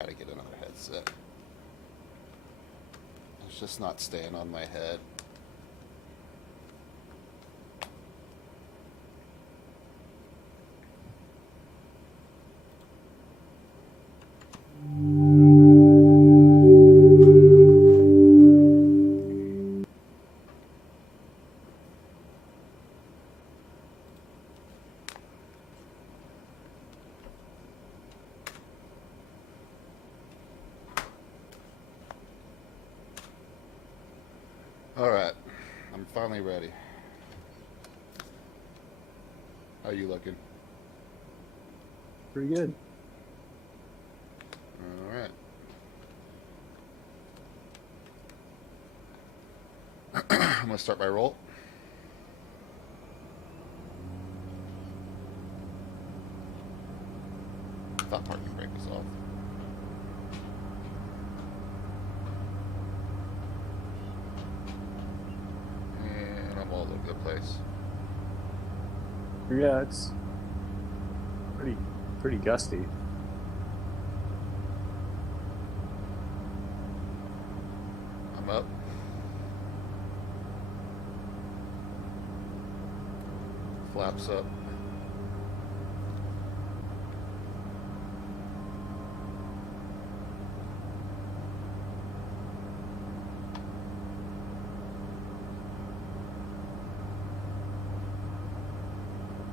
Gotta get another headset. It's just not staying on my head. Alright, I'm finally ready. How are you looking? Pretty good. Alright. I'm going to start my roll. Thought parking brake was off. And I'm all over the place. Yeah, it's pretty gusty. I'm up. Flaps up.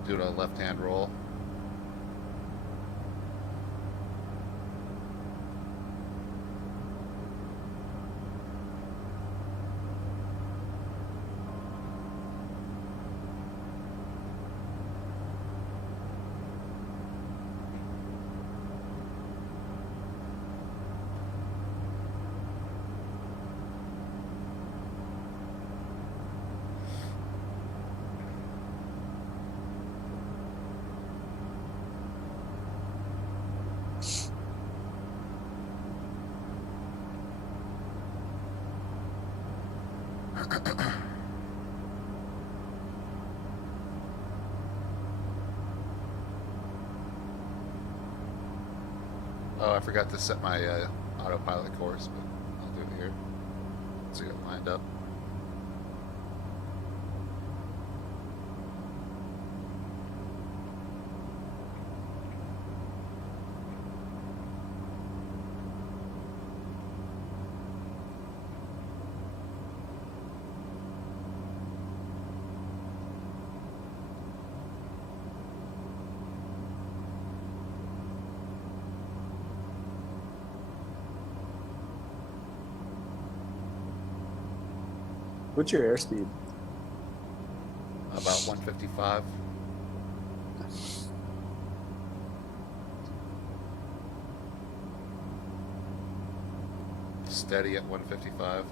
Doing a left-hand roll. Oh, I forgot to set my autopilot course, but I'll do it here. Let's get it lined up. What's your airspeed? About 155. Steady at 155.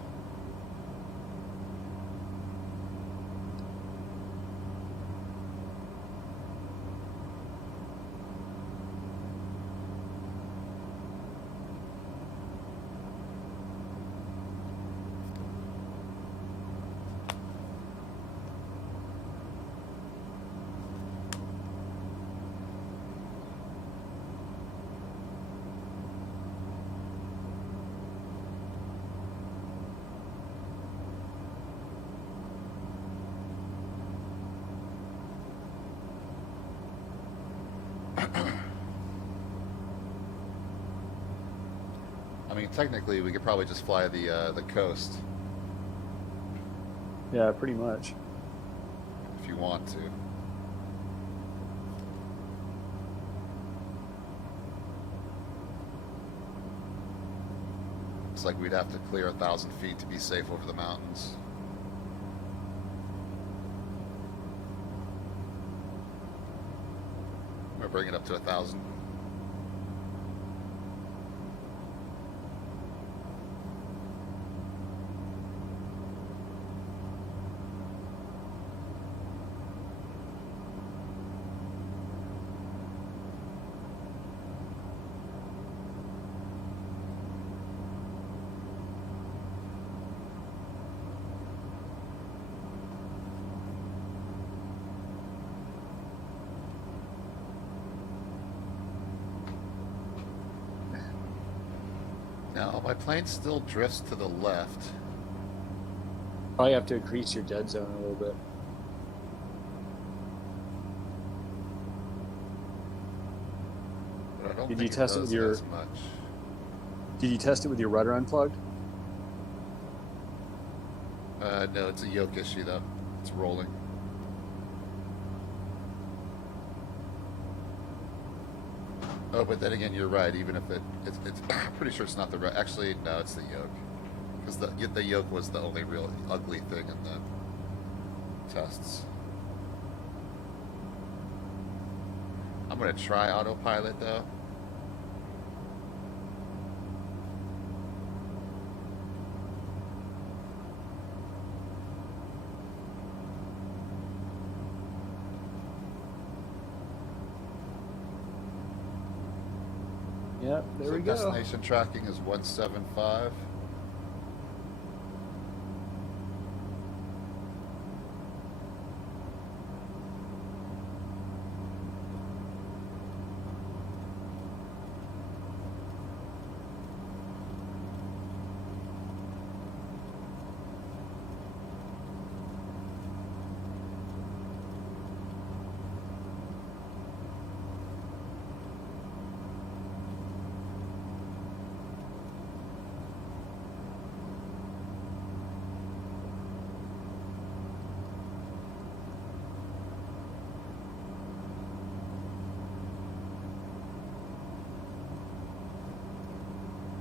I mean, technically, we could probably just fly the coast Yeah, pretty much. if you want to. It's like we'd have to clear 1,000 feet to be safe over the mountains. I'm gonna bring it up to 1,000. Now, my plane still drifts to the left. Probably have to increase your dead zone a little bit. But I don't Did think you test it does with your? as much. Did you test it with your rudder unplugged? No, it's a yoke issue though. It's rolling. Oh, but then again, you're right. Even if it's I'm pretty sure it's not the right. Actually, no, it's the yoke. Because the yoke was the only real ugly thing in the tests. I'm gonna try autopilot though. Yep, there So we go. destination tracking is 175.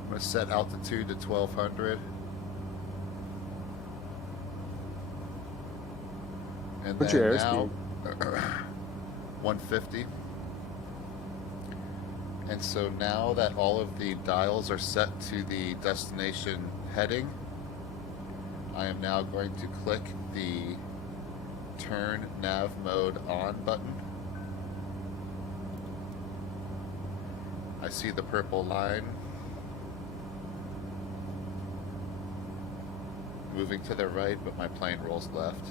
I'm going to set altitude to 1200. And What's then your now, airspeed? 150. And so now that all of the dials are set to the destination heading, I am now going to click the turn nav mode on button. I see the purple line moving to the right, but my plane rolls left.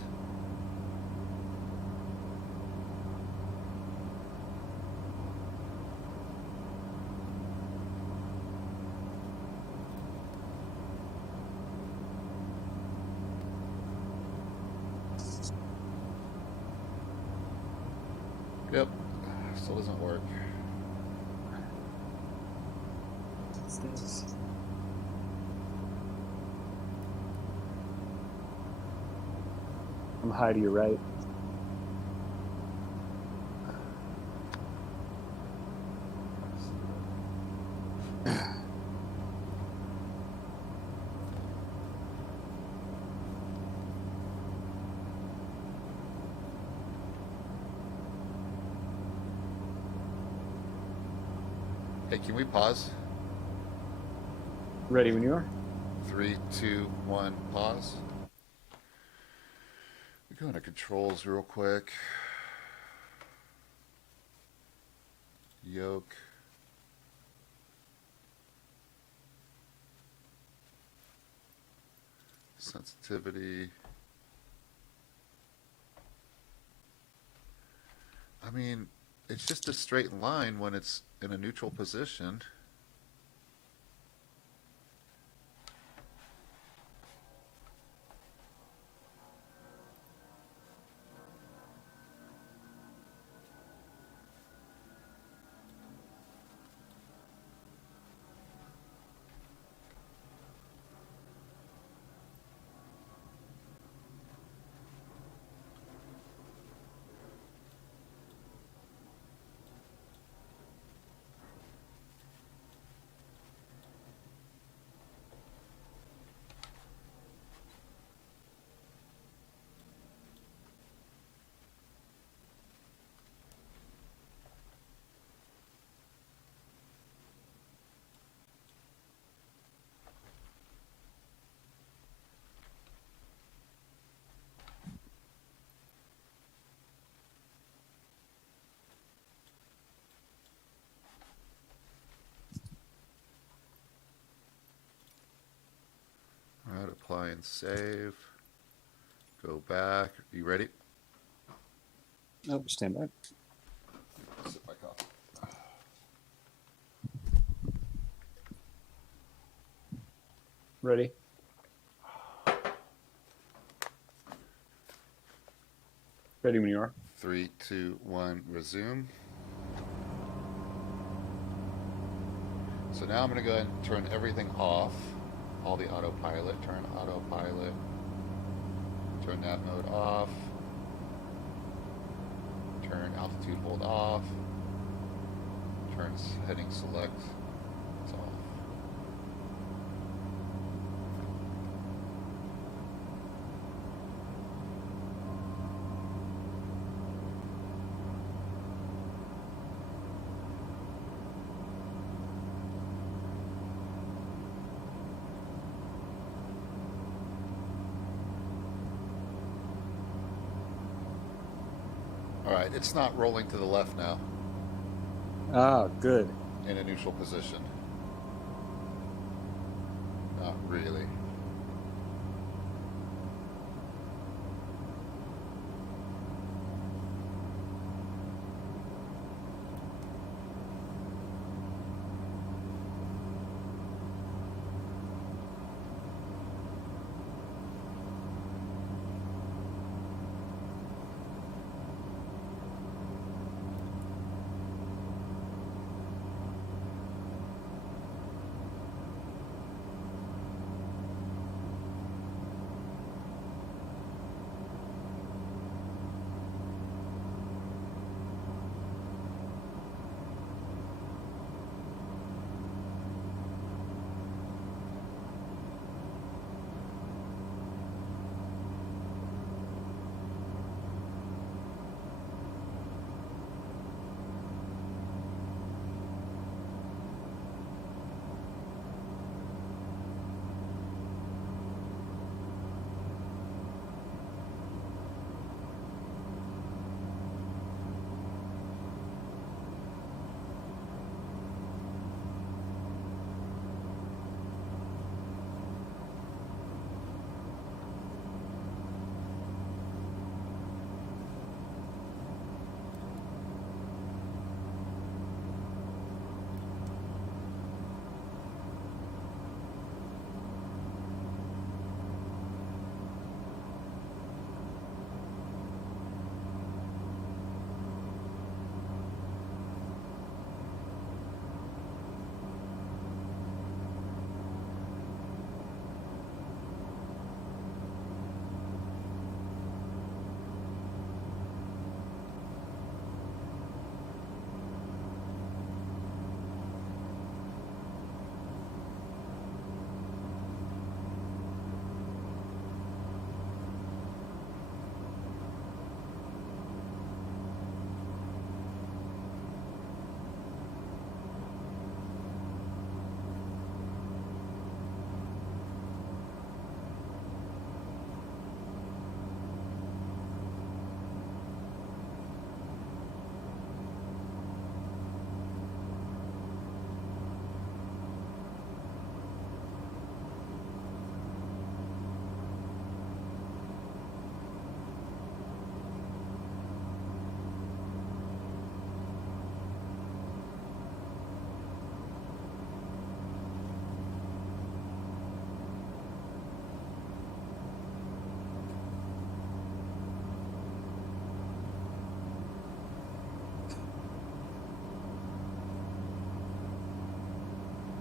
Yep, still doesn't work. What's this? I'm high to your right. Hey, can we pause? Ready when you are. 3, 2, 1, pause. We go into controls real quick. Yoke. Sensitivity. I mean, it's just a straight line when it's in a neutral position. All right, apply and save. Go back. Are you ready? Nope, stand by. Sip my coffee. Ready? Ready when you are. 3, 2, 1, resume. So now I'm going to go ahead and turn everything off. All the autopilot. Turn autopilot. Turn nav mode off. Turn altitude hold off. Turn heading select. It's off. Alright, it's not rolling to the left now Ah, good. in a neutral position. Not really.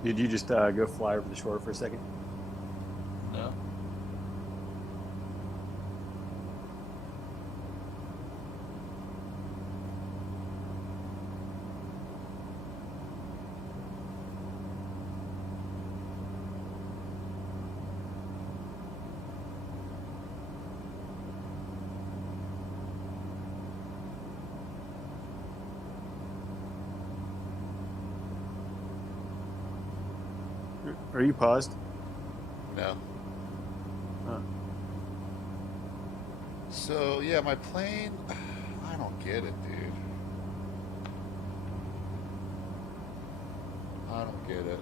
Did you just go fly over the shore for a second? No? Are you paused? No. Huh. So, yeah, my plane, I don't get it, dude. I don't get it.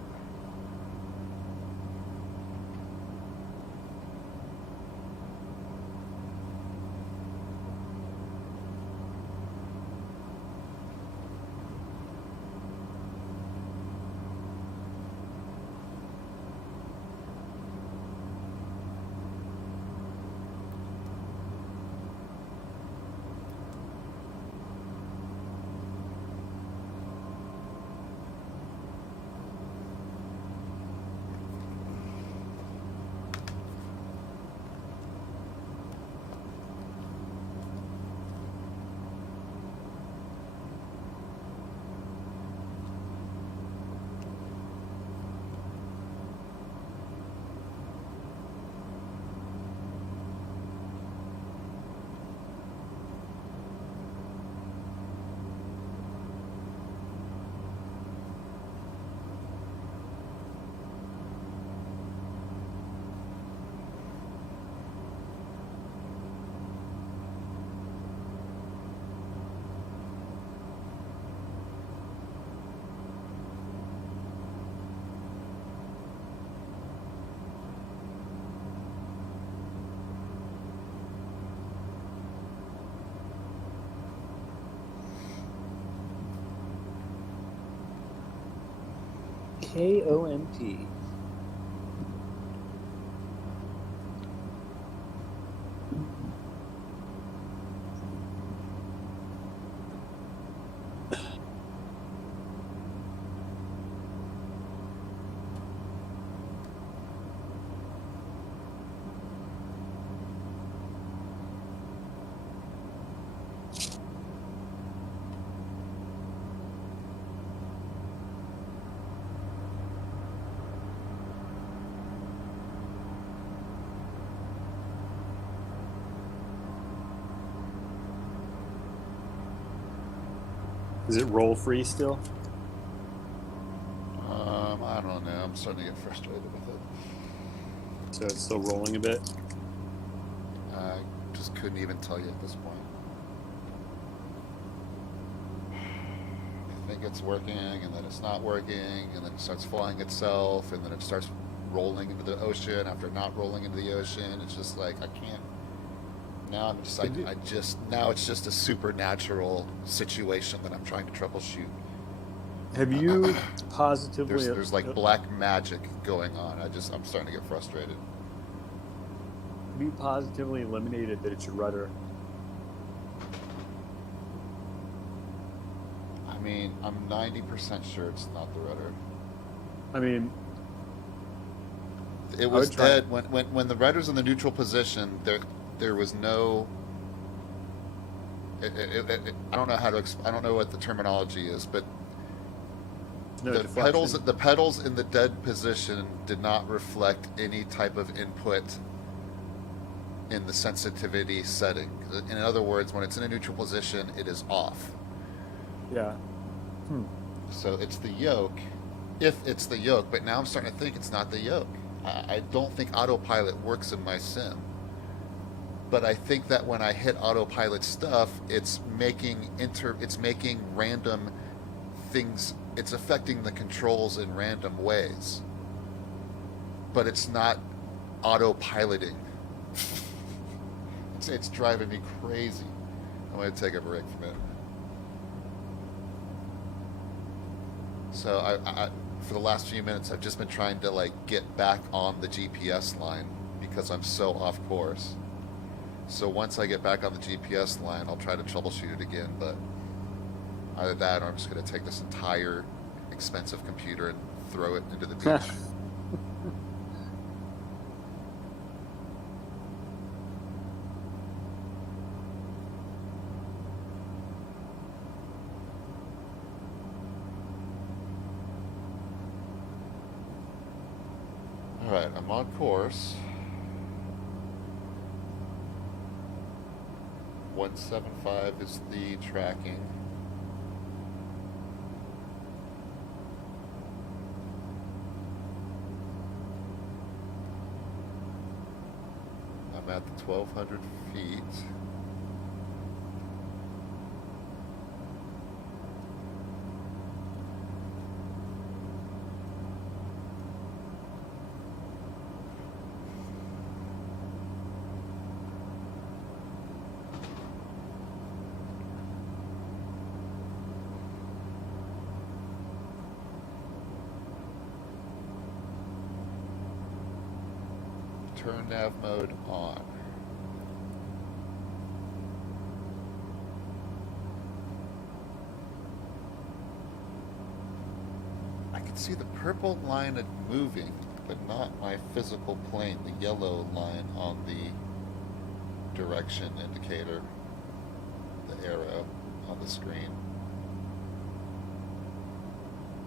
KONP. Is it roll free still? I don't know. I'm starting to get frustrated with it. So it's still rolling a bit? I just couldn't even tell you at this point. I think it's working, and then it's not working, and then it starts flying itself, and then it starts rolling into the ocean after not rolling into the ocean. It's just like I can't. Now I'm just now it's just a supernatural situation that I'm trying to troubleshoot. Have you positively... There's like black magic going on. I'm starting to get frustrated. Have you positively eliminated that it's your rudder? I mean, I'm 90% sure it's not the rudder. I mean... It was dead. When the rudder's in the neutral position, there was no... I don't know how to... I don't know what the terminology is, but No the deflection. pedals in the dead position did not reflect any type of input in the sensitivity setting. In other words, when it's in a neutral position, it is off. Yeah. So it's the yoke, if it's the yoke, but now I'm starting to think it's not the yoke. I don't think autopilot works in my sim. But I think that when I hit autopilot stuff, it's making random things. It's affecting the controls in random ways. But it's not autopiloting. It's driving me crazy. I'm going to take a break from it. So I for the last few minutes, I've just been trying to like get back on the GPS line because I'm so off course. So once I get back on the GPS line, I'll try to troubleshoot it again. But either that, or I'm just going to take this entire expensive computer and throw it into the beach. All right, I'm on course. 175 is the tracking. I'm at the 1,200 feet. Turn nav mode on. I can see the purple line moving, but not my physical plane, the yellow line on the direction indicator, the arrow on the screen.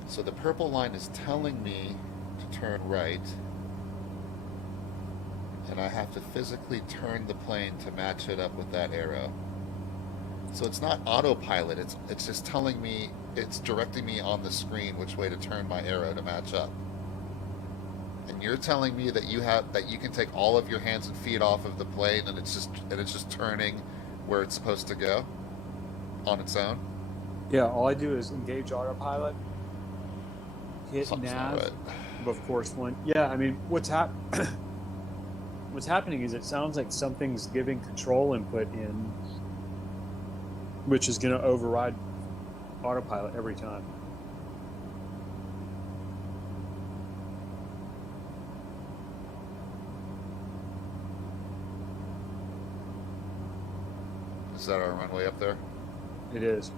So the purple line is telling me to turn right, and I have to physically turn the plane to match it up with that arrow. So it's not autopilot, it's just telling me, it's directing me on the screen which way to turn my arrow to match up. And you're telling me that you can take all of your hands and feet off of the plane and it's just turning where it's supposed to go on its own? Yeah, all I do is engage autopilot, hit Something's nav, not right. of course one. Yeah, I mean, what's happening is it sounds like something's giving control input in, which is going to override autopilot every time. Is that our runway up there? It is.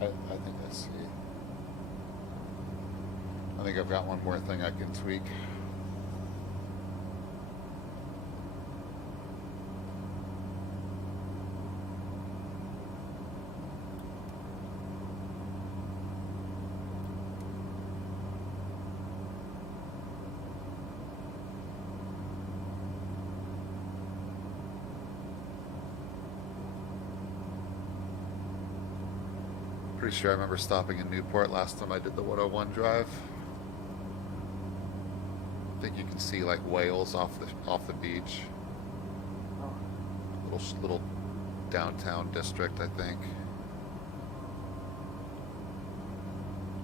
I think I see. I think I've got one more thing I can tweak. Pretty sure I remember stopping in Newport last time I did the 101 drive. I think you can see like whales off the beach. Oh. Little downtown district, I think.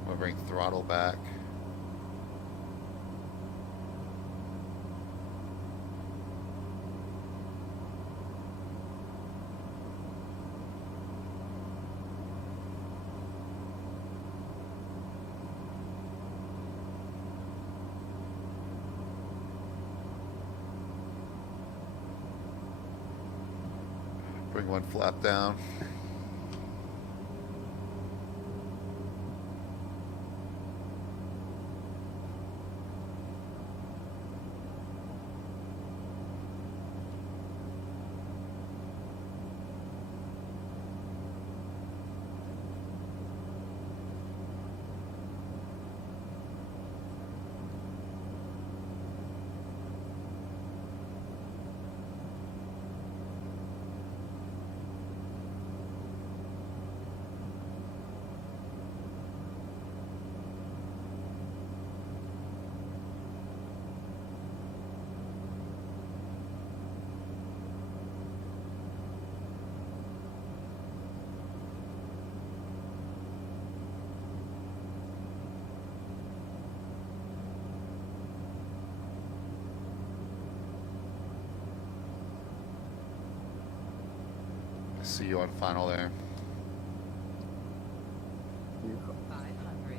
I'm gonna bring throttle back. Bring one flap down. See you on final there. 500.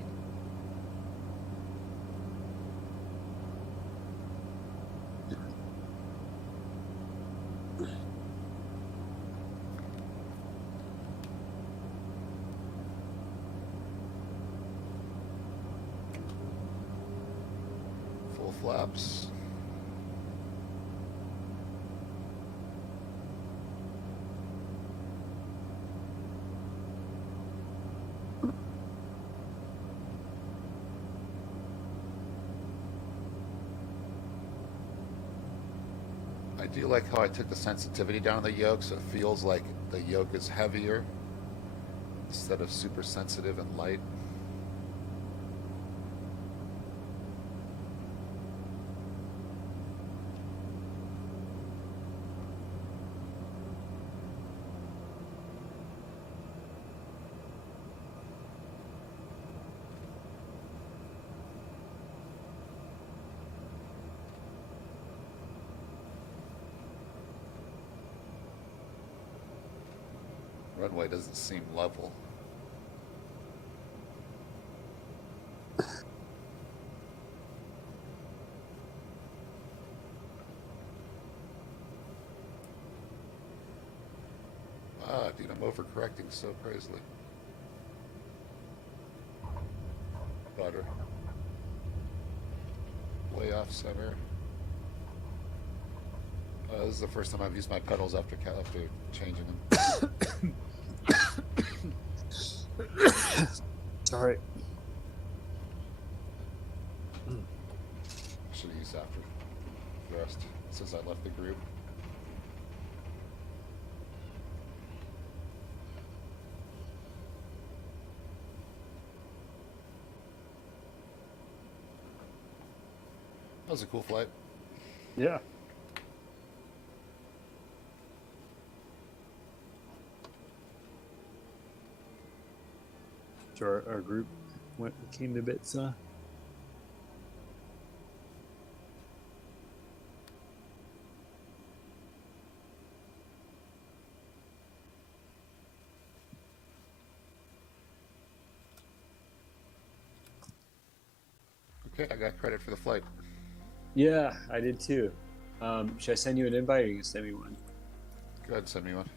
Full flaps. I do like how I took the sensitivity down on the yoke, so it feels like the yoke is heavier instead of super sensitive and light. Runway doesn't seem level. Ah, dude, I'm overcorrecting so crazily. Butter. Way off center. This is the first time I've used my pedals after changing them. Sorry. Should have used after. was a cool flight. Yeah. So our group came to bits. Okay, I got credit for the flight. Yeah, I did too. Should I send you an invite or you can send me one? Go ahead and send me one.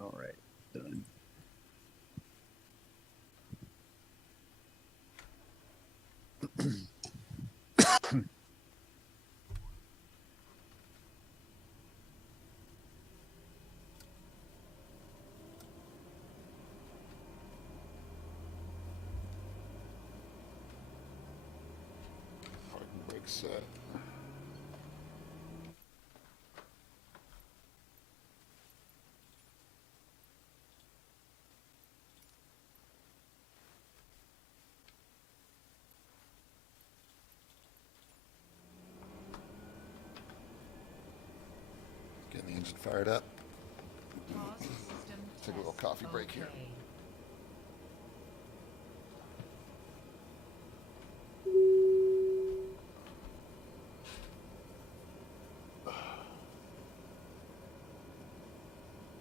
All right, done. Parking brake set. Getting the engine fired up. Pause system Take a little test. coffee break here. Okay.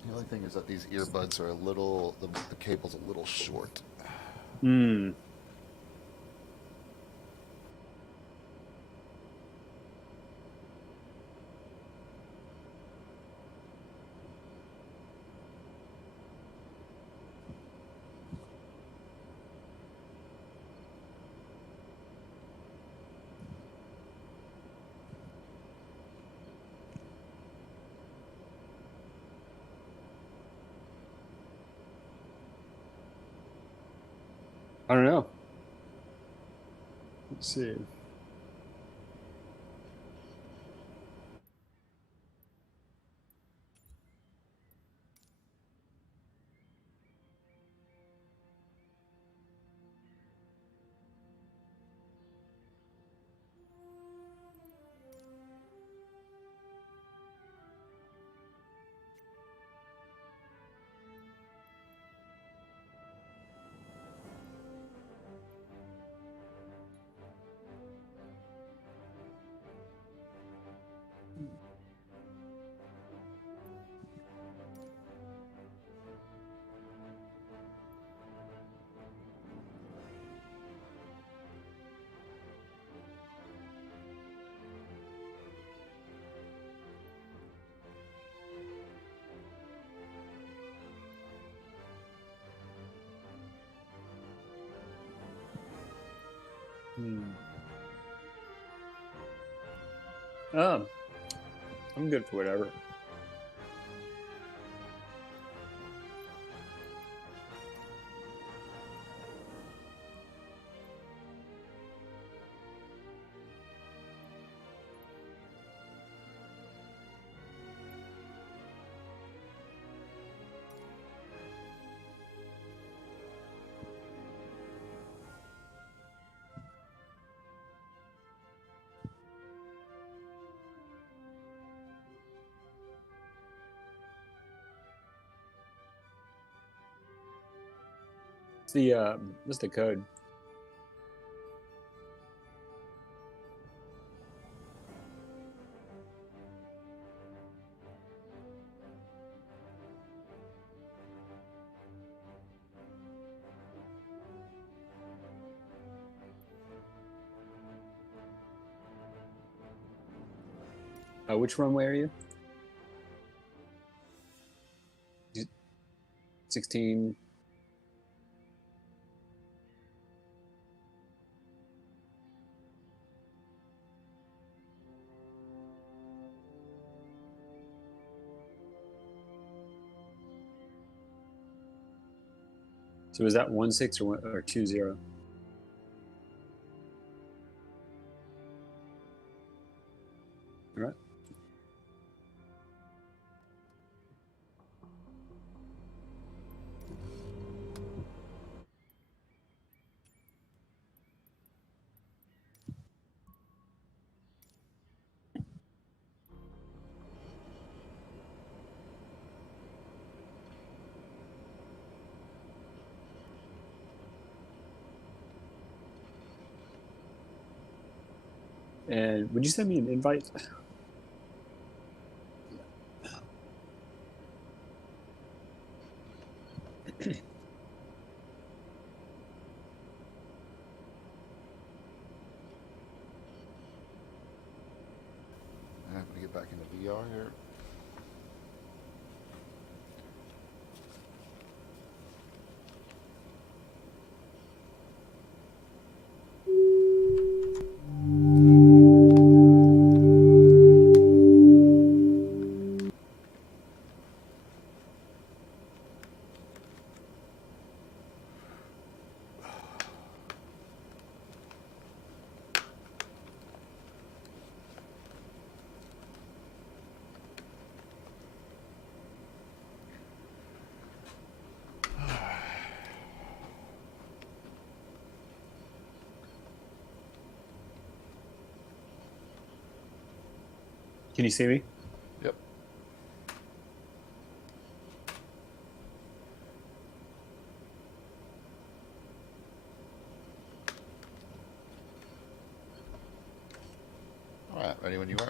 The only thing is that these earbuds are a little, the cable's a little short. Hmm. I don't know. Let's see. Oh, I'm good for whatever. It's the what's the code? Which runway are you? 16. So is that 16 or 20? All right. And would you send me an invite? I'm gonna get back into VR here. Can you see me? Yep. All right, ready when you are.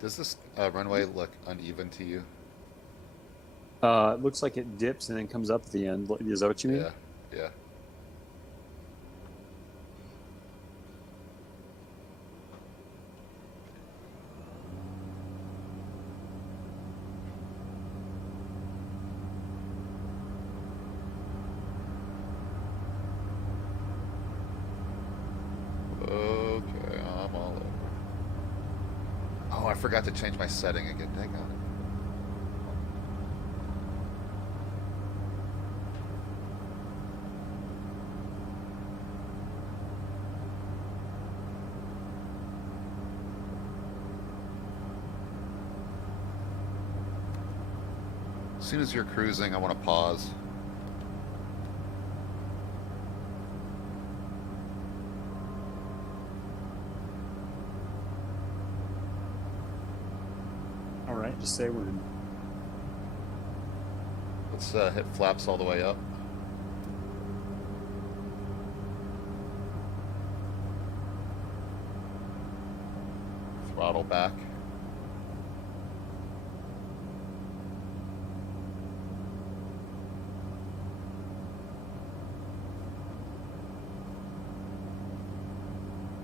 Does this runway look uneven to you? It looks like it dips and then comes up at the end. Is that what you mean? Yeah, yeah. Okay, I'm all over. Oh, I forgot to change my setting again. Dang on it. As soon as you're cruising, I want to pause. All right, just say when. Let's hit flaps all the way up. Throttle back.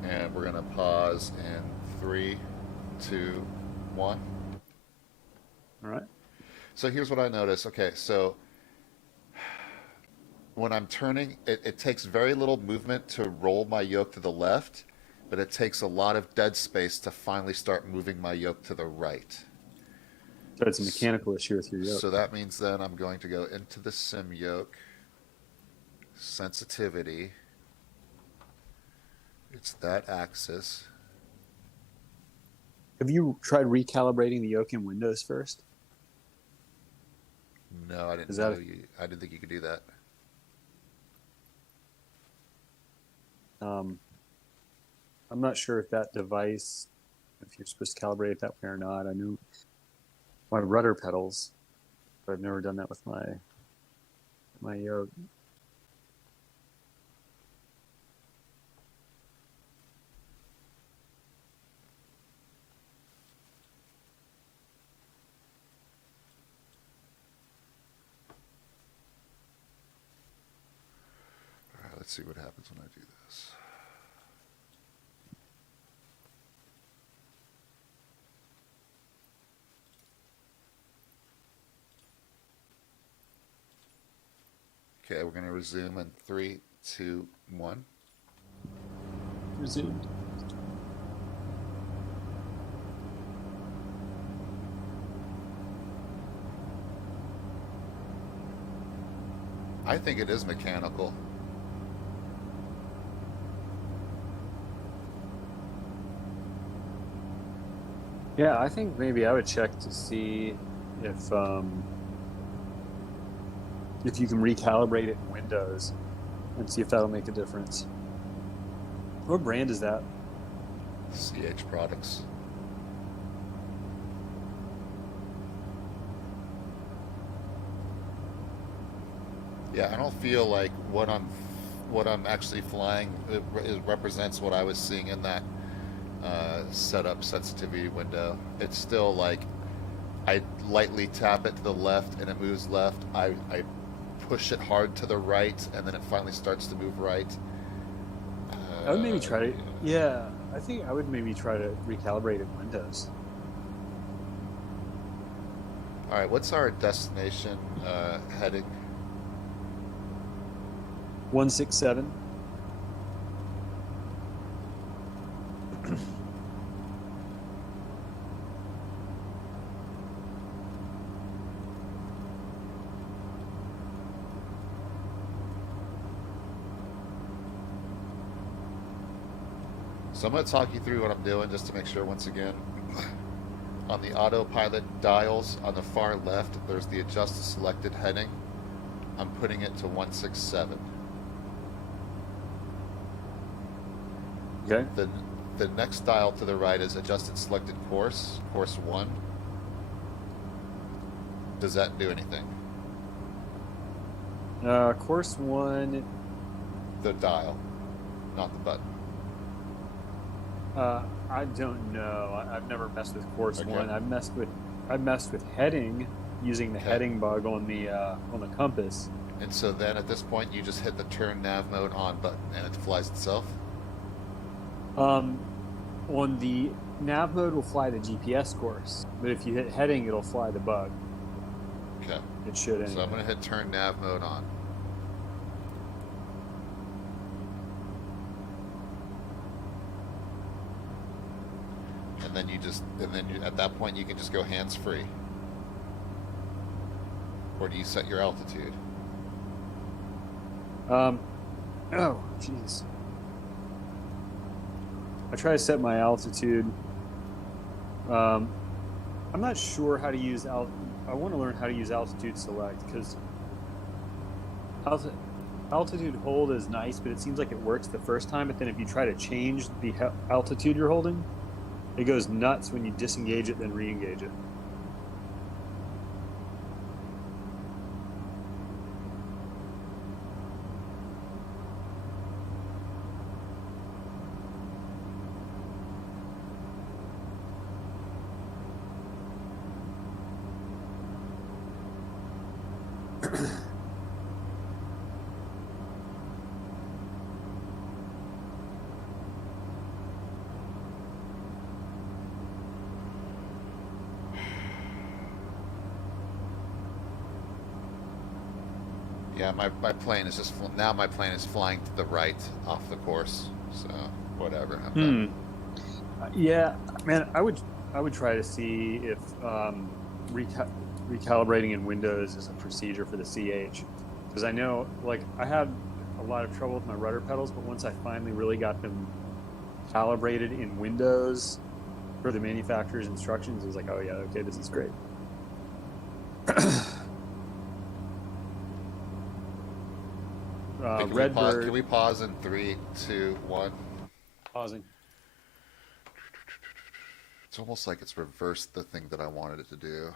And we're going to pause in 3, 2, 1. All right. So here's what I notice. Okay, so when I'm turning, it takes very little movement to roll my yoke to the left, but it takes a lot of dead space to finally start moving my yoke to the right. So it's a mechanical issue with your yoke. So that means then I'm going to go into the sim yoke, sensitivity. It's that axis. Have you tried recalibrating the yoke in Windows first? No, I didn't Is that know you. I didn't think you could do that. I'm not sure if that device, if you're supposed to calibrate it that way or not. I knew my rudder pedals, but I've never done that with my yoke. All right, let's see what happens when I do this. Okay, we're going to resume in 3, 2, 1. Resumed. I think it is mechanical. Yeah, I think maybe I would check to see if you can recalibrate it in Windows and see if that'll make a difference. What brand is that? CH Products. Yeah, I don't feel like what I'm what I'm actually flying. It represents what I was seeing in that setup sensitivity window. It's still like I lightly tap it to the left and it moves left. I push it hard to the right and then it finally starts to move right. I would maybe try to. Yeah, I think I would maybe try to recalibrate in Windows. All right, what's our destination heading? 167. So I'm going to talk you through what I'm doing just to make sure, once again, on the autopilot dials on the far left, there's the adjust the selected heading. I'm putting it to 167. Okay. The next dial to the right is adjusted selected course, course 1. Does that do anything? Course 1. The dial, not the button. I don't know. I've never messed with course Okay. 1. I've messed with heading using the Okay. heading bug on the compass. And so then at this point you just hit the turn nav mode on button and it flies itself? On the nav mode will fly the GPS course, but if you hit heading, it'll fly the bug. Okay. It should anyway. So I'm going to hit turn nav mode on. And then you at that point you can just go hands free. Or do you set your altitude? Oh, jeez. I try to set my altitude. I'm not sure how to use I want to learn how to use altitude select because altitude hold is nice, but it seems like it works the first time. But then if you try to change the altitude you're holding, it goes nuts when you disengage it, then re-engage it. Yeah, my plane is just now my plane is flying to the right off the course. So whatever. I'm done. Yeah, man, I would try to see if recalibrating in Windows is a procedure for the CH, because I know, like, I had a lot of trouble with my rudder pedals, but once I finally really got them calibrated in Windows for the manufacturer's instructions, it was like, oh yeah, okay, this is great. Hey, Redbird. Can we pause in 3, 2, 1? Pausing. It's almost like it's reversed the thing that I wanted it to do.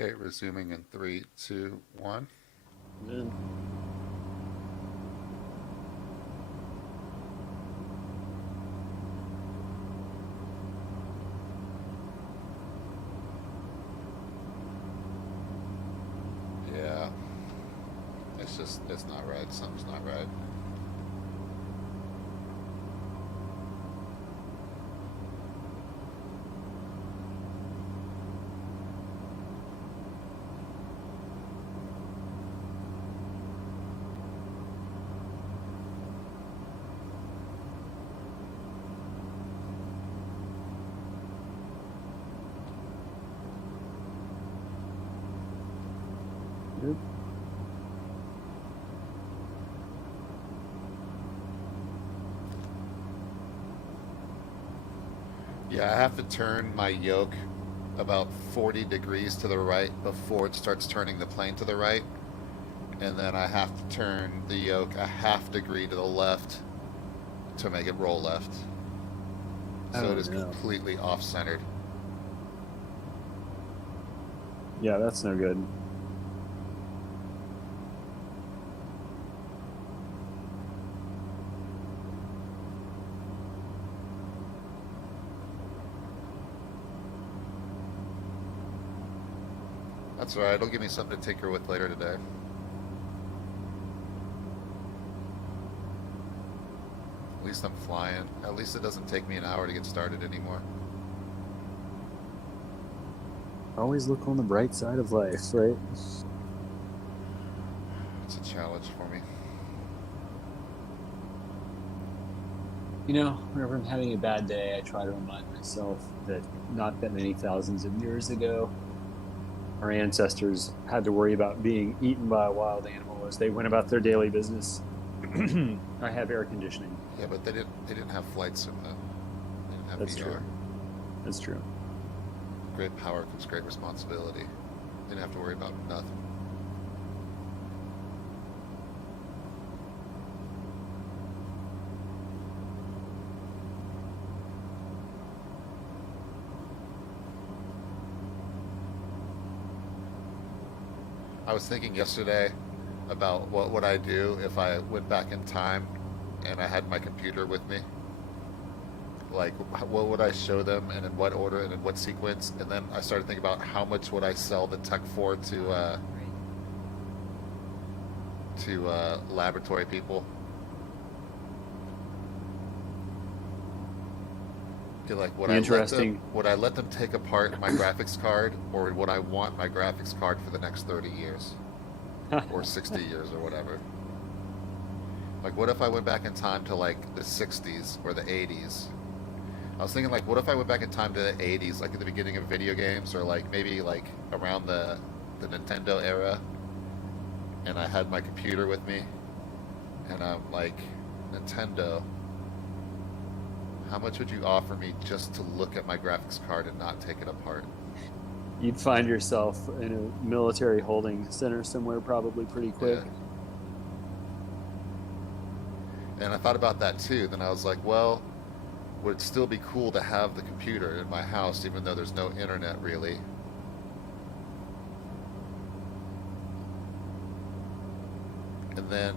Okay, resuming in 3, 2, 1. Then Yeah. It's not right. Something's not right. Good. Yeah, I have to turn my yoke about 40 degrees to the right before it starts turning the plane to the right. And then I have to turn the yoke a half degree to the left to make it roll left. So Oh, it is no. completely off-centered. Yeah, that's no good. That's all right. It'll give me something to tinker with later today. At least I'm flying. At least it doesn't take me an hour to get started anymore. Always look on the bright side of life, right? It's a challenge for me. You know, whenever I'm having a bad day, I try to remind myself that not that many thousands of years ago, our ancestors had to worry about being eaten by a wild animal as they went about their daily business. I have air conditioning. Yeah, but they didn't have flights in the. They didn't have That's VR. true. That's true. Great power comes great responsibility. Didn't have to worry about nothing. I was thinking yesterday about what would I do if I went back in time and I had my computer with me. Like, what would I show them, and in what order, and in what sequence? And then I started thinking about how much would I sell the Tech 4 to laboratory people. Like, Interesting. Would I let them take apart my graphics card, or would I want my graphics card for the next 30 years or 60 years or whatever? Like, what if I went back in time to like the 60s or the 80s? I was thinking, like, what if I went back in time to the 80s, like at the beginning of video games, or like maybe like around the Nintendo era, and I had my computer with me, and I'm like, Nintendo, how much would you offer me just to look at my graphics card and not take it apart? You'd find yourself in a military holding center somewhere probably pretty quick. Yeah. And I thought about that too. Then I was like, well, would it still be cool to have the computer in my house even though there's no internet really? And then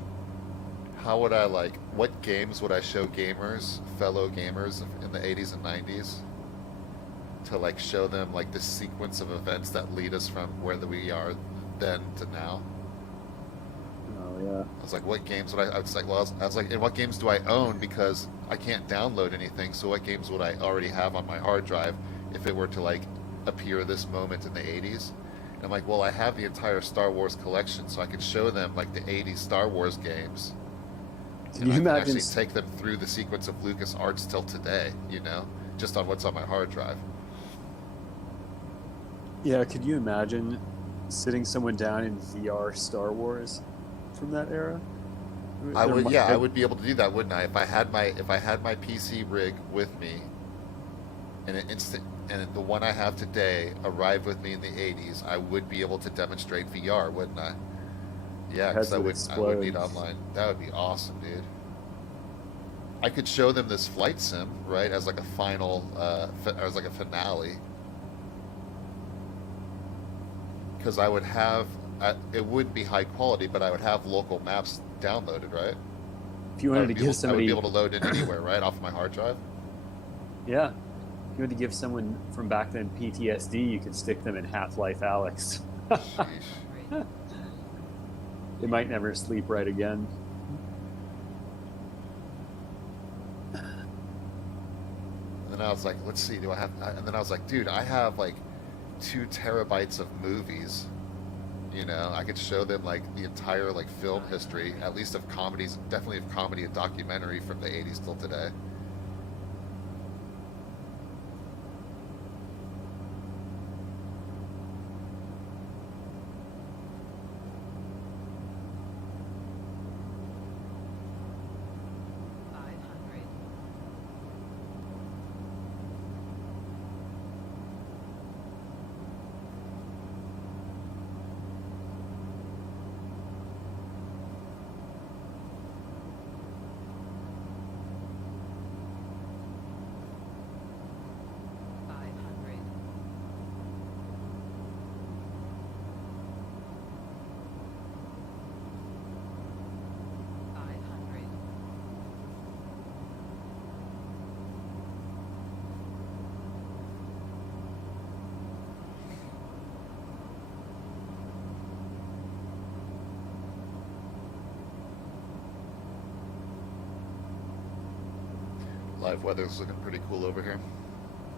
how would I like, what games would I show gamers, fellow gamers in the 80s and 90s to like show them like the sequence of events that lead us from where we are then to now? Oh, yeah. I was like, what games would I was like, well, I was like, and what games do I own? Because I can't download anything, so what games would I already have on my hard drive if it were to like appear this moment in the 80s? And I'm like, well, I have the entire Star Wars collection, so I could show them like the 80s Star Wars games. Can And you I can imagine actually take them through the sequence of LucasArts till today, you know, just on what's on my hard drive. Yeah, could you imagine sitting someone down in VR Star Wars from that era? I would, yeah, I would be able to do that, wouldn't I? If I had my PC rig with me, and the one I have today arrived with me in the 80s, I would be able to demonstrate VR, wouldn't I? Yeah, because I would need online. That would be awesome, dude. I could show them this flight sim, right, as like a final, as like a finale. Because I would have, it wouldn't be high quality, but I would have local maps downloaded, right? If you wanted to give somebody, I would be able to load in anywhere, right, off of my hard drive. Yeah, if you wanted to give someone from back then PTSD, you could stick them in Half-Life Alyx. Sheesh. They might never sleep right again. And then I was like, let's see, do I have? And then I was like, dude, I have like 2 terabytes of movies. You know, I could show them like the entire like film history, at least of comedies, definitely of comedy and documentary from the 80s till today. Live weather's looking pretty cool over here.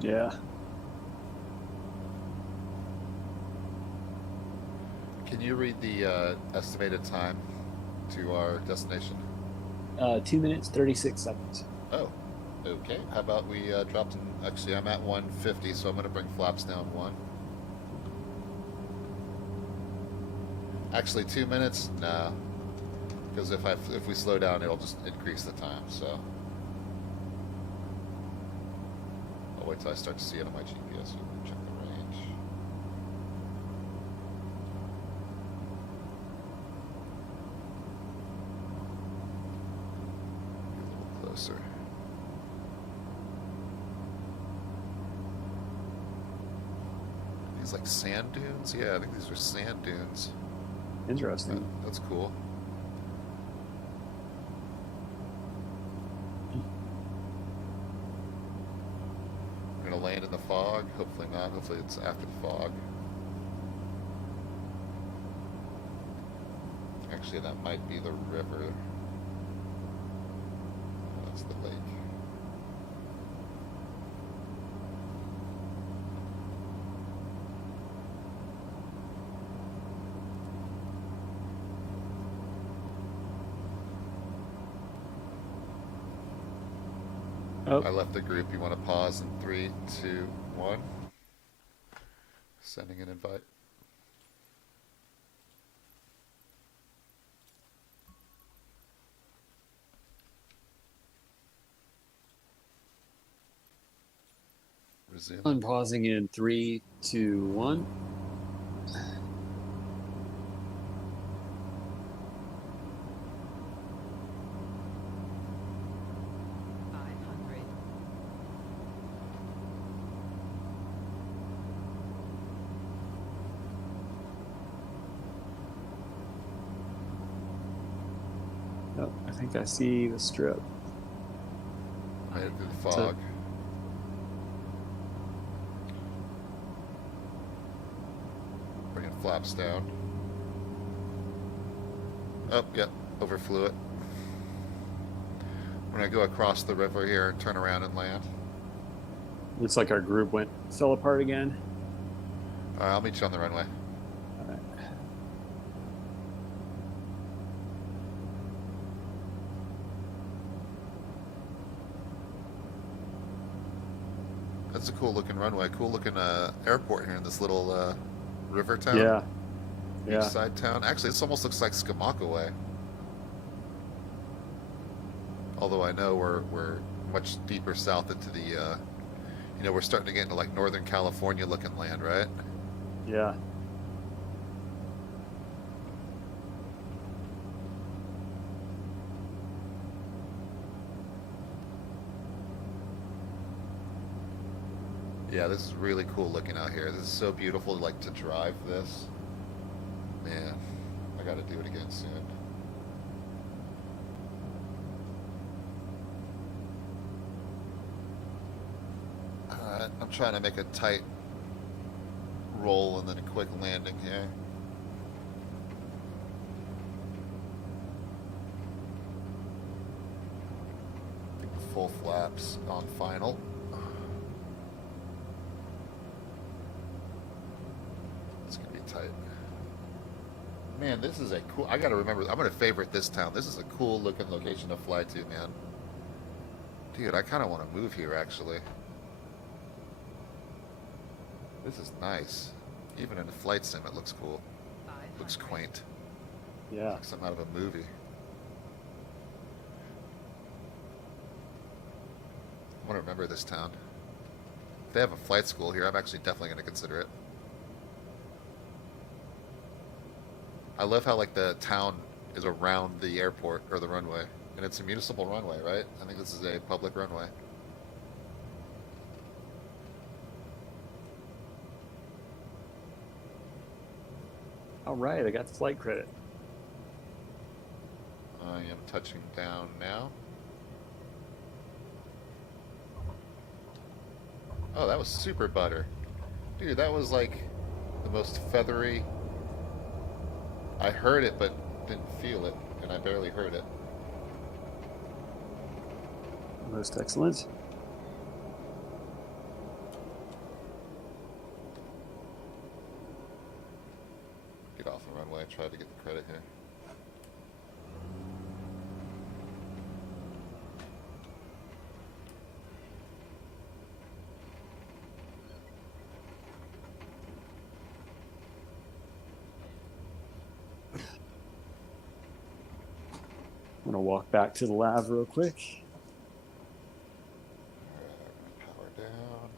Yeah. Can you read the estimated time to our destination? 2 minutes, 36 seconds. Oh, okay. How about we drop in? Actually, I'm at 150, so I'm going to bring flaps down one. Actually, 2 minutes? No, because if we slow down, it'll just increase the time. So I'll wait till I start to see it on my GPS. So we can check the range. Get a little closer. These like sand dunes? Yeah, I think these are sand dunes. Interesting. That's cool. We're gonna land in the fog. Hopefully not. Hopefully it's after the fog. Actually, that might be the river. That's the lake. Oh, I left the group. You want to pause in 3, 2, 1. Sending an invite. Resume. I'm pausing in 3, 2, 1. 500. Oh, I think I see the strip. Made it through the fog. Bringing flaps down. Oh, yep, overflew it. We're gonna go across the river here and turn around and land. Looks like our group fell apart again. All right, I'll meet you on the runway. All right. That's a cool looking runway. Cool looking airport here in this little river town. Yeah. Yeah. Beachside town. Actually, this almost looks like Skamakaway. Although I know we're much deeper south into the, we're starting to get into like Northern California looking land, right? Yeah. Yeah, this is really cool looking out here. This is so beautiful, like to drive this. Man, I got to do it again soon. Alright, I'm trying to make a tight roll and then a quick landing here. Full flaps on final. It's gonna be tight. Man, this is a cool. I gotta remember. I'm gonna favorite this town. This is a cool looking location to fly to, man. Dude, I kind of want to move here actually. This is nice. Even in a flight sim, it looks cool. Looks 500. quaint. Yeah. Like something out of a movie. I want to remember this town. If they have a flight school here, I'm actually definitely going to consider it. I love how like the town is around the airport or the runway, and it's a municipal runway, right? I think this is a public runway. All right, I got the flight credit. I am touching down now. Oh, that was super butter. Dude, that was like the most feathery. I heard it, but didn't feel it, and I barely heard it. Most excellent. Get off the runway. Try to get the credit here. I'm gonna walk back to the lab real quick. Alright, power down.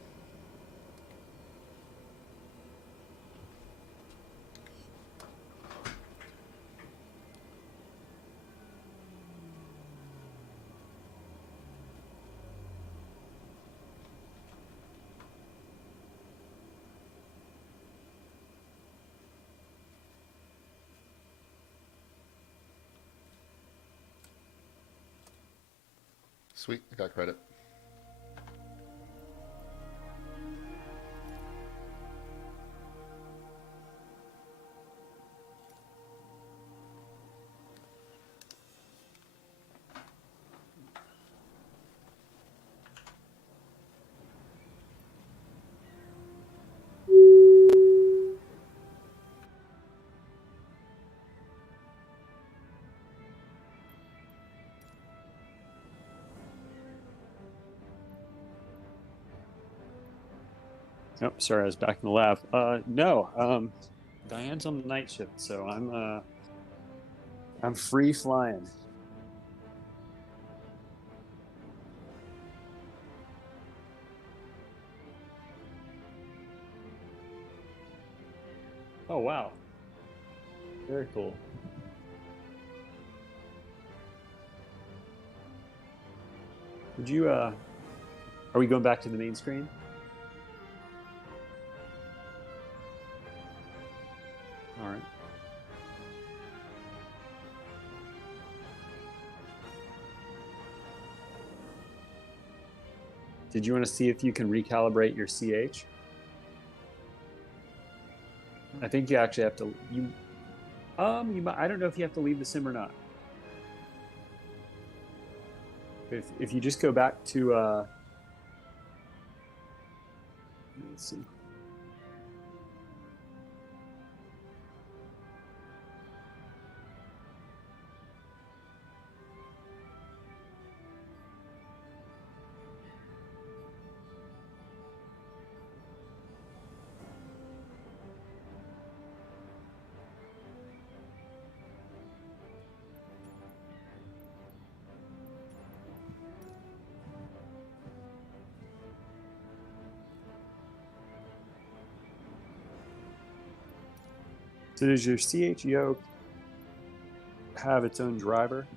Sweet, I got credit. Oh, sorry, I was back in the lab. No, Diane's on the night shift, so I'm free flying. Oh wow, very cool. Would you are we going back to the main screen? All right. Did you want to see if you can recalibrate your CH? I think you actually have to. You might. I don't know if you have to leave the sim or not. If you just go back to let's see. So does your CH yoke have its own driver?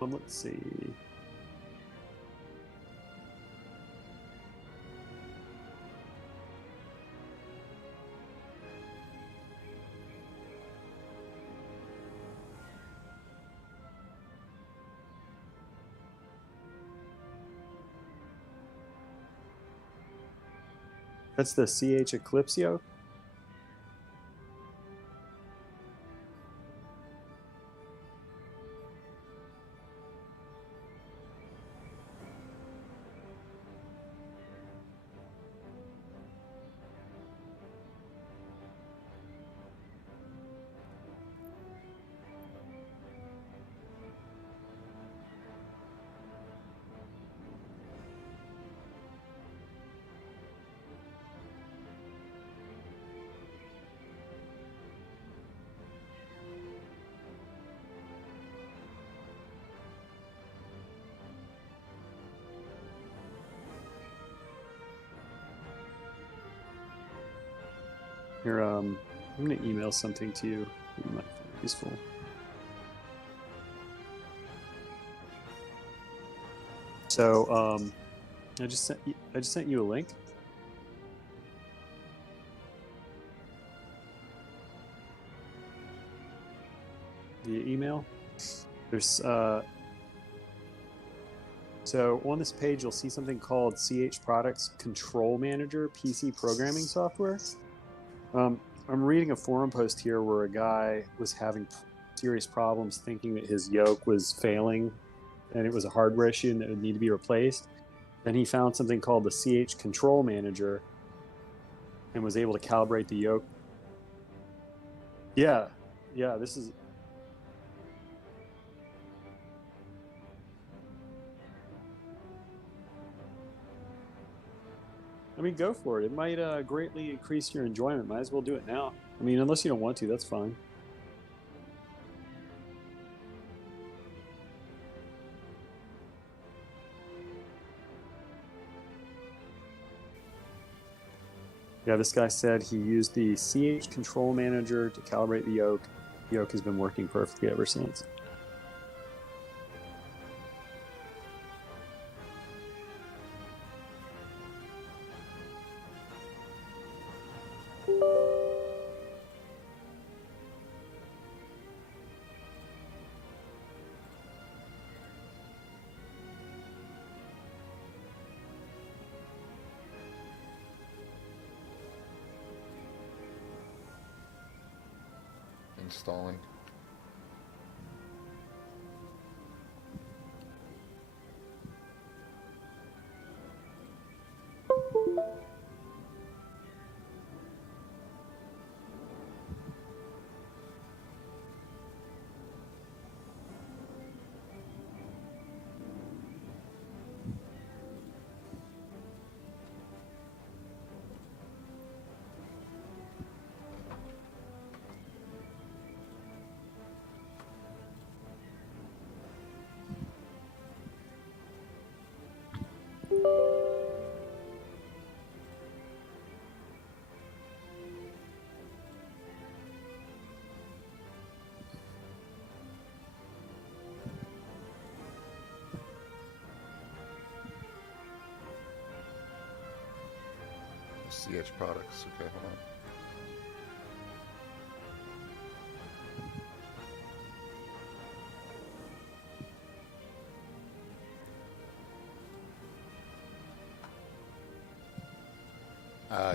Well, let's see. That's the CH Eclipse yoke? Here, I'm going to email something to you that you might find useful. So I just sent you a link. via email. There's so on this page you'll see something called CH Products Control Manager PC programming software. I'm reading a forum post here where a guy was having serious problems thinking that his yoke was failing and it was a hardware issue and that it would need to be replaced. Then he found something called the CH Control Manager and was able to calibrate the yoke. Yeah, this is. I mean, go for it. It might greatly increase your enjoyment. Might as well do it now. I mean, unless you don't want to, that's fine. Yeah, this guy said he used the CH Control Manager to calibrate the yoke. The yoke has been working perfectly ever since. Installing. CH Products. Okay, hold on.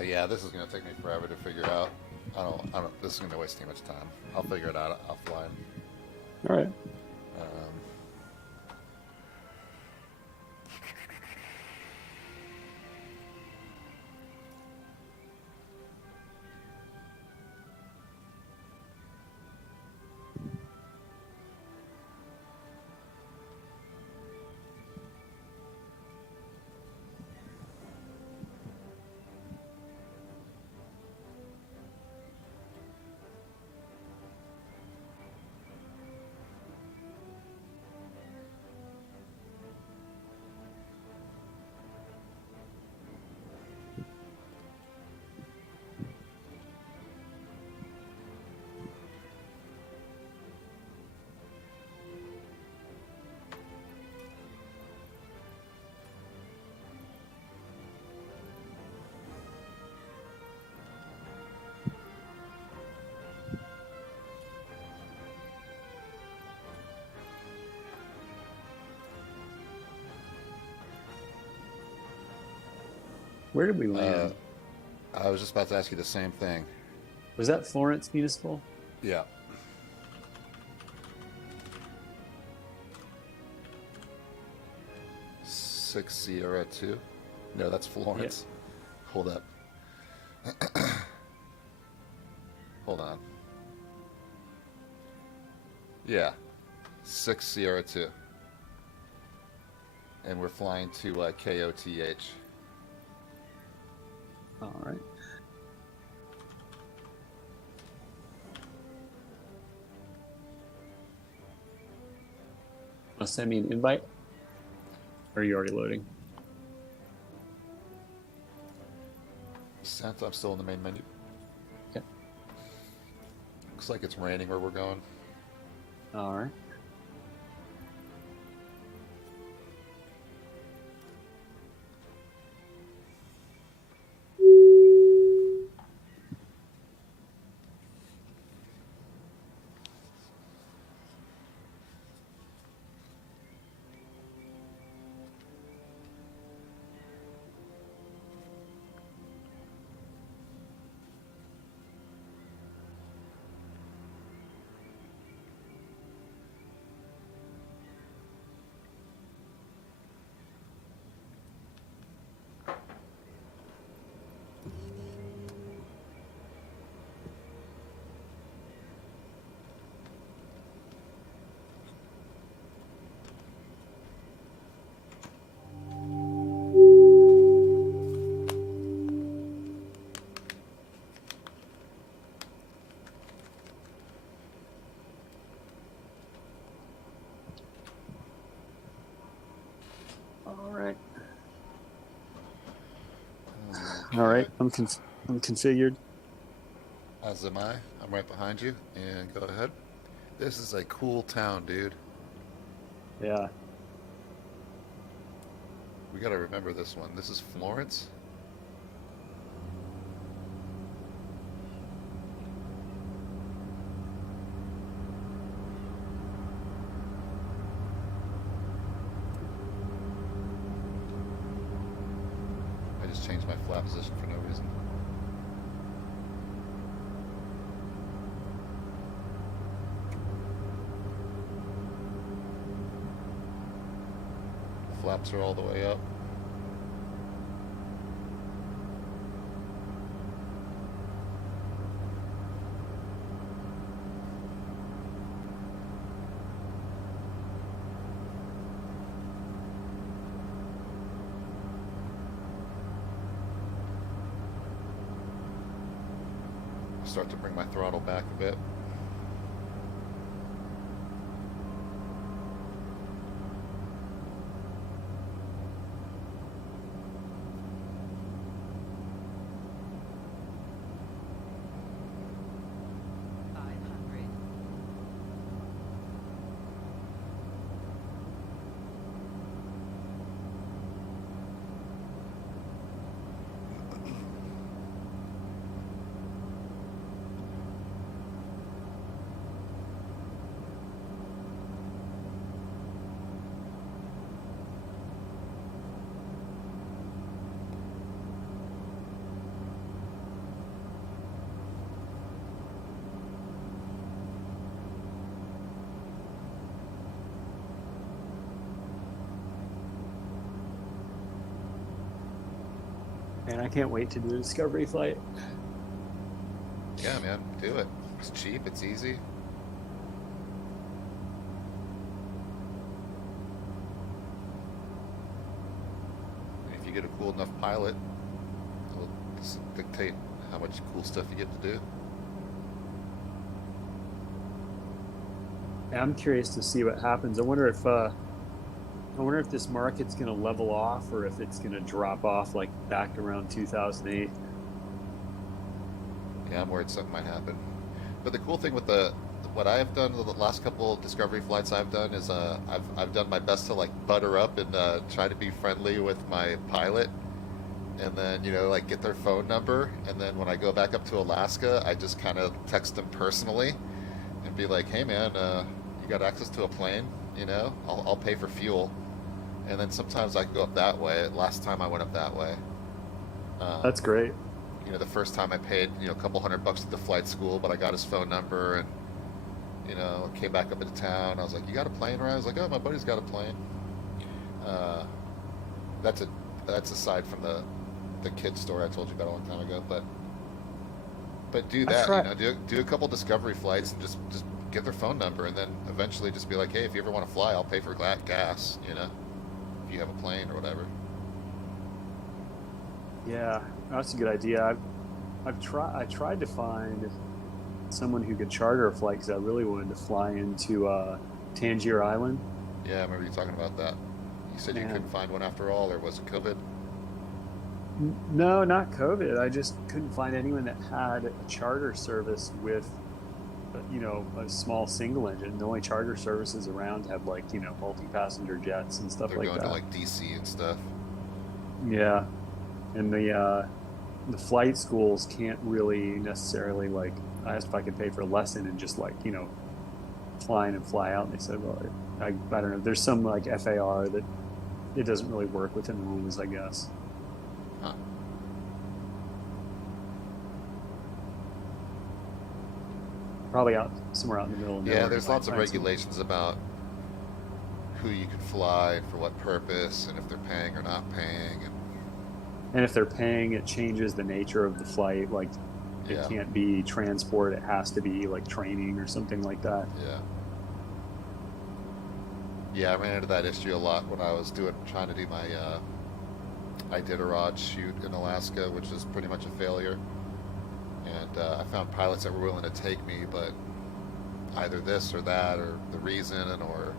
Yeah, this is gonna take me forever to figure out. I don't. This is gonna waste too much time. I'll figure it out offline. All right. Where did we land? I was just about to ask you the same thing. Was that Florence Municipal? Yeah. Six Sierra 2? No, that's Florence. Yeah. Hold up. Hold on. Yeah. 6 Sierra 2. And we're flying to KOTH. All right. Want to send me an invite? Or are you already loading? Sent. I'm still in the main menu. Okay. Looks like it's raining where we're going. All right. All right, I'm configured. As am I. I'm right behind you. And go ahead. This is a cool town, dude. Yeah. We gotta remember this one. This is Florence. I just changed my flat position for no reason. Flaps are all the way up. Start to bring my throttle back a bit. And I can't wait to do a discovery flight. Yeah, man, do it. It's cheap, it's easy. And if you get a cool enough pilot, it'll dictate how much cool stuff you get to do. And I'm curious to see what happens. I wonder if this market's going to level off or if it's going to drop off like back around 2008. Yeah, I'm worried something might happen. But the cool thing with what I've done the last couple of discovery flights I've done is I've done my best to like butter up and try to be friendly with my pilot, and then like get their phone number, and then when I go back up to Alaska, I just kind of text them personally and be like, hey man, you got access to a plane? I'll pay for fuel. And then sometimes I can go up that way. Last time I went up that way. That's great. The first time I paid, a couple $100 at the flight school, but I got his phone number and, came back up into town. I was like, you got a plane ride? I was like, oh, my buddy's got a plane. That's aside from the kid story I told you about a long time ago. But do that, do a couple discovery flights and just get their phone number, and then eventually just be like, hey, if you ever want to fly, I'll pay for gas, if you have a plane or whatever. Yeah, that's a good idea. I tried to find someone who could charter a flight because I really wanted to fly into Tangier Island. Yeah, I remember you talking about that. You said you couldn't find one after all, or was it COVID? No, not COVID. I just couldn't find anyone that had a charter service with, a small single engine. The only charter services around have multi-passenger jets and stuff like that. They're going to DC and stuff. Yeah, and the flight schools can't really necessarily I asked if I could pay for a lesson and just fly in and fly out, and they said, well, I don't know. There's some FAR that it doesn't really work within the rules, I guess. Huh. Probably somewhere out in the middle. Yeah, there's lots of regulations about who you can fly and for what purpose, and if they're paying or not paying. And if they're paying, it changes the nature of the flight. It can't be transport. It has to be training or something like that. Yeah. Yeah, I ran into that issue a lot when I was trying to do my Iditarod shoot in Alaska, which is pretty much a failure. And I found pilots that were willing to take me, but either this or that, or the reason, or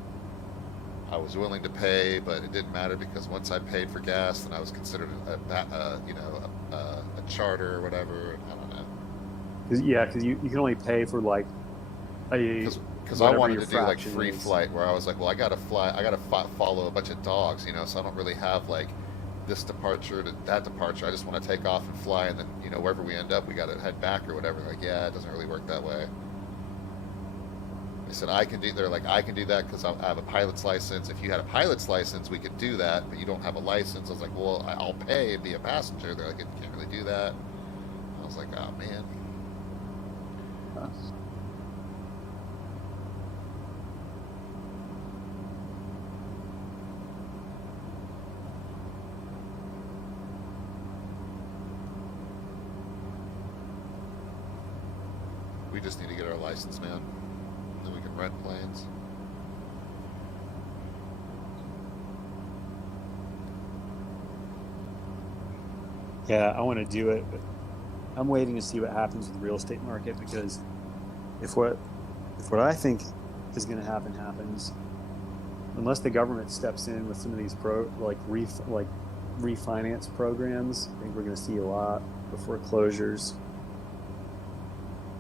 I was willing to pay, but it didn't matter because once I paid for gas, then I was considered a charter or whatever. I don't know. Yeah, because you can only pay for like a Because I whatever wanted your to do like fraction free is. flight, where I was like, well, I gotta fly, I gotta follow a bunch of dogs, so I don't really have like this departure to that departure. I just want to take off and fly, and then wherever we end up, we gotta head back or whatever. Like, yeah, it doesn't really work that way. They said I can do. They're like, I can do that because I have a pilot's license. If you had a pilot's license, we could do that, but you don't have a license. I was like, well, I'll pay and be a passenger. They're like, you can't really do that. I was like, oh man. Huh. We just need to get our license, man. Then we can rent planes. Yeah, I want to do it, but I'm waiting to see what happens with the real estate market, because if what I think is going to happen happens, unless the government steps in with some of these refinance programs, I think we're going to see a lot of foreclosures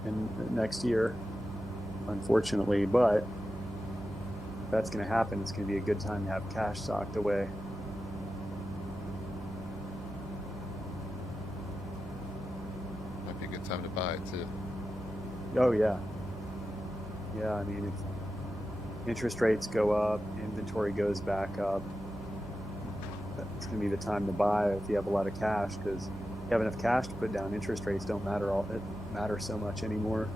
in next year, unfortunately. But if that's going to happen, it's going to be a good time to have cash socked away. Might be a good time to buy it too. Oh yeah, yeah. I mean, if interest rates go up, inventory goes back up, it's going to be the time to buy if you have a lot of cash, because if you have enough cash to put down, interest rates don't matter so much anymore,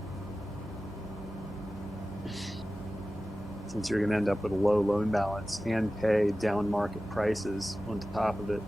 since you're going to end up with a low loan balance and pay down market prices on top of it.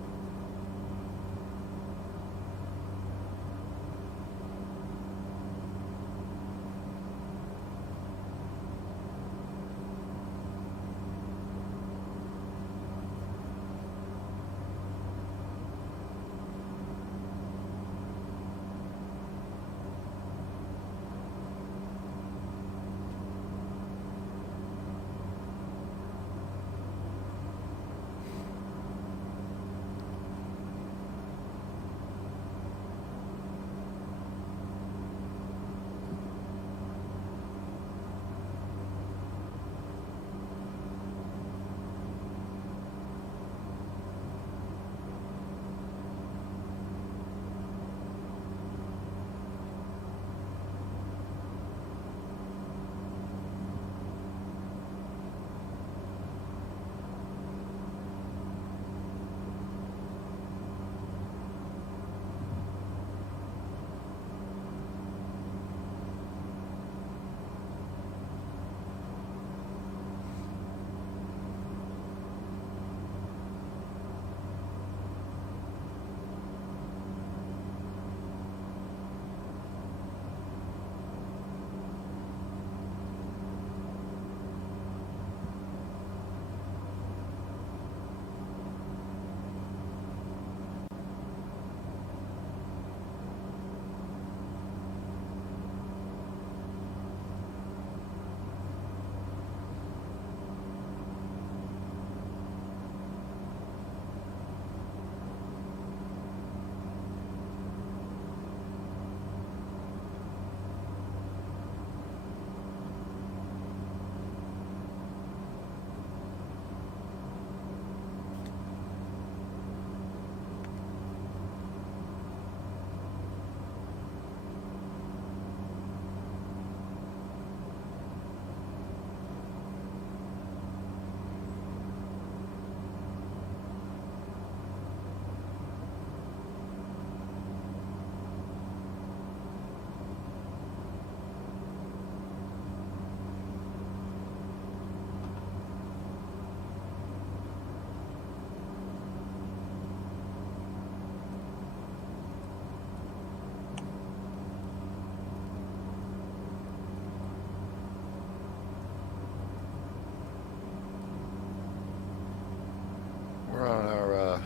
We're on our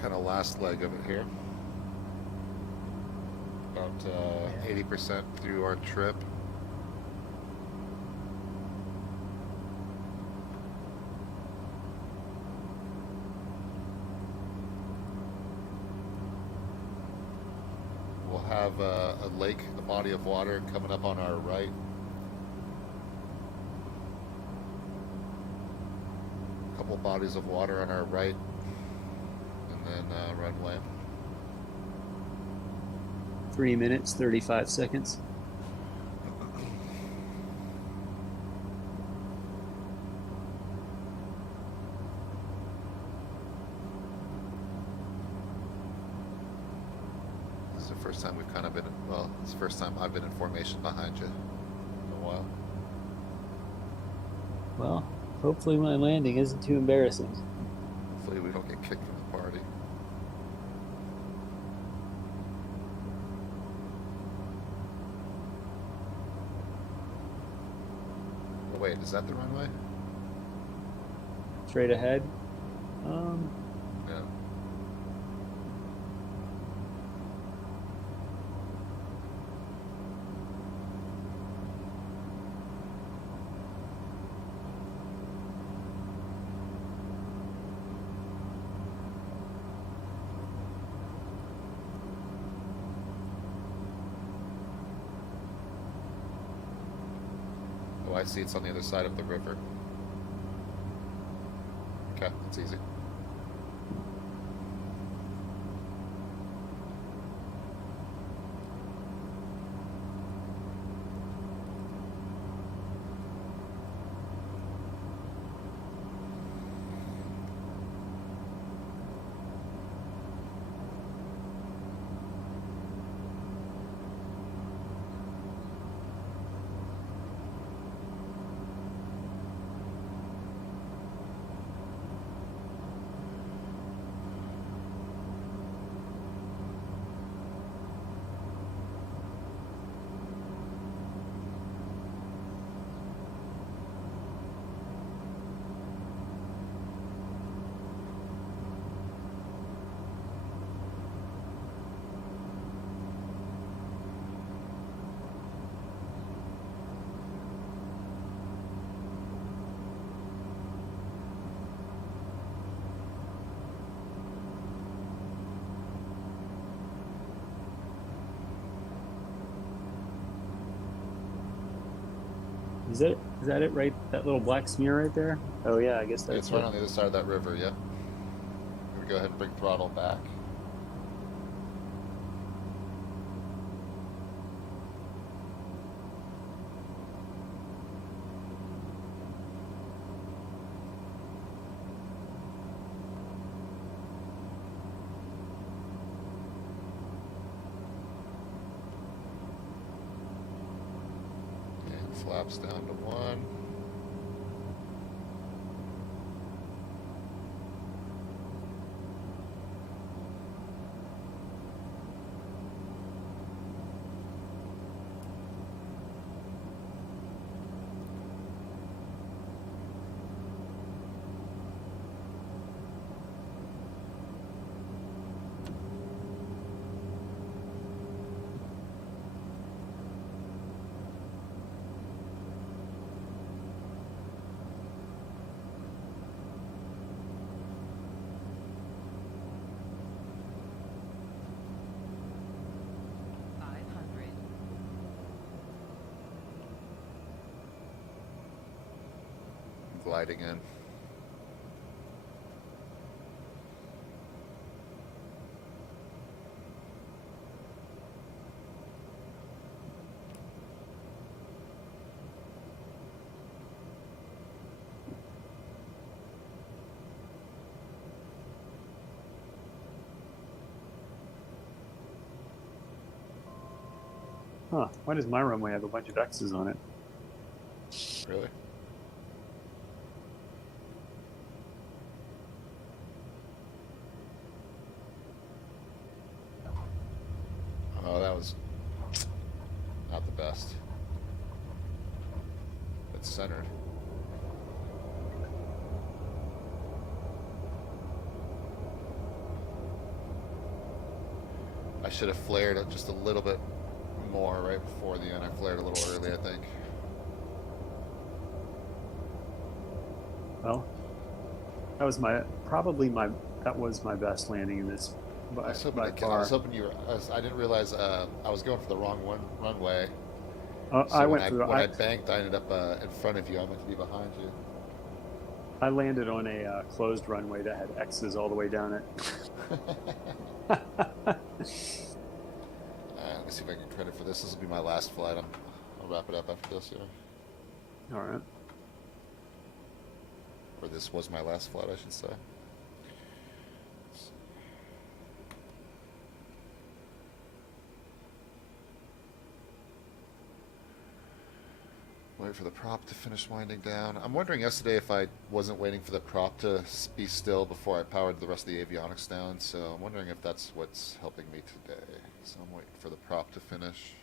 kind of last leg of it here. About 80% through our trip. have a lake, a body of water coming up on our right. A couple bodies of water on our right, and then runway. 3 minutes, 35 seconds. This is the first time we've kind of been, well, it's the first time I've been in formation behind you in a while. Well, hopefully my landing isn't too embarrassing. Hopefully we don't get kicked from the party. Oh, wait, is that the runway? Straight ahead. Yeah. Oh, I see. It's on the other side of the river. Okay, that's easy. Is that it right? That little black smear right there? Oh yeah, I guess that's It's right on the other side of that river, yep. We're gonna go ahead and bring throttle back. And flaps down to 1. Gliding in. Huh. Why does my runway have a bunch of X's on it? Really? Oh, that was not the best. It's centered. I should have flared it just a little bit more right before the end. I flared a little early, I think. Well, that was my best landing in this by, I by was far. hoping you were. I didn't realize I was going for the wrong runway. I So went for the. when I banked, I ended up in front of you. I meant to be behind you. I landed on a closed runway that had X's all the way down it. Let me see if I can get credit for this. This will be my last flight. I'll wrap it up after this here. All right. Or this was my last flight, I should say. Wait for the prop to finish winding down. I'm wondering yesterday if I wasn't waiting for the prop to be still before I powered the rest of the avionics down, so I'm wondering if that's what's helping me today. So I'm waiting for the prop to finish.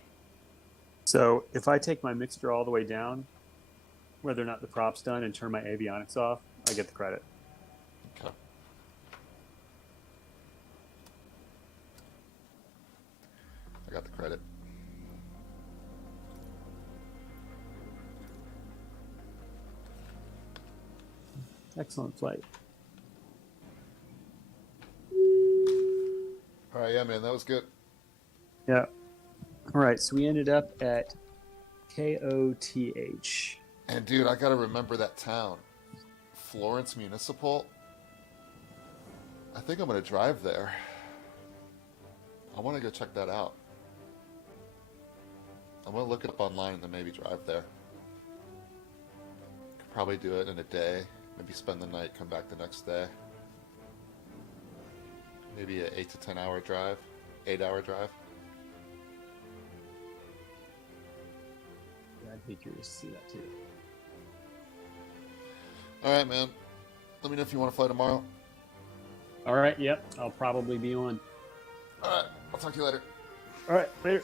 So if I take my mixture all the way down, whether or not the prop's done, and turn my avionics off, I get the credit. Okay. I got the credit. Excellent flight. All right, yeah, man, that was good. Yeah. All right. So we ended up at KOTH. And dude, I gotta remember that town, Florence Municipal. I think I'm gonna drive there. I want to go check that out. I'm gonna look it up online and then maybe drive there. Could probably do it in a day. Maybe spend the night, come back the next day. Maybe an 8 to 10 hour drive, 8-hour drive. Yeah, I'd be curious to see that too. All right, man. Let me know if you want to fly tomorrow. All right. Yep. I'll probably be on. All right, I'll talk to you later. All right. Later.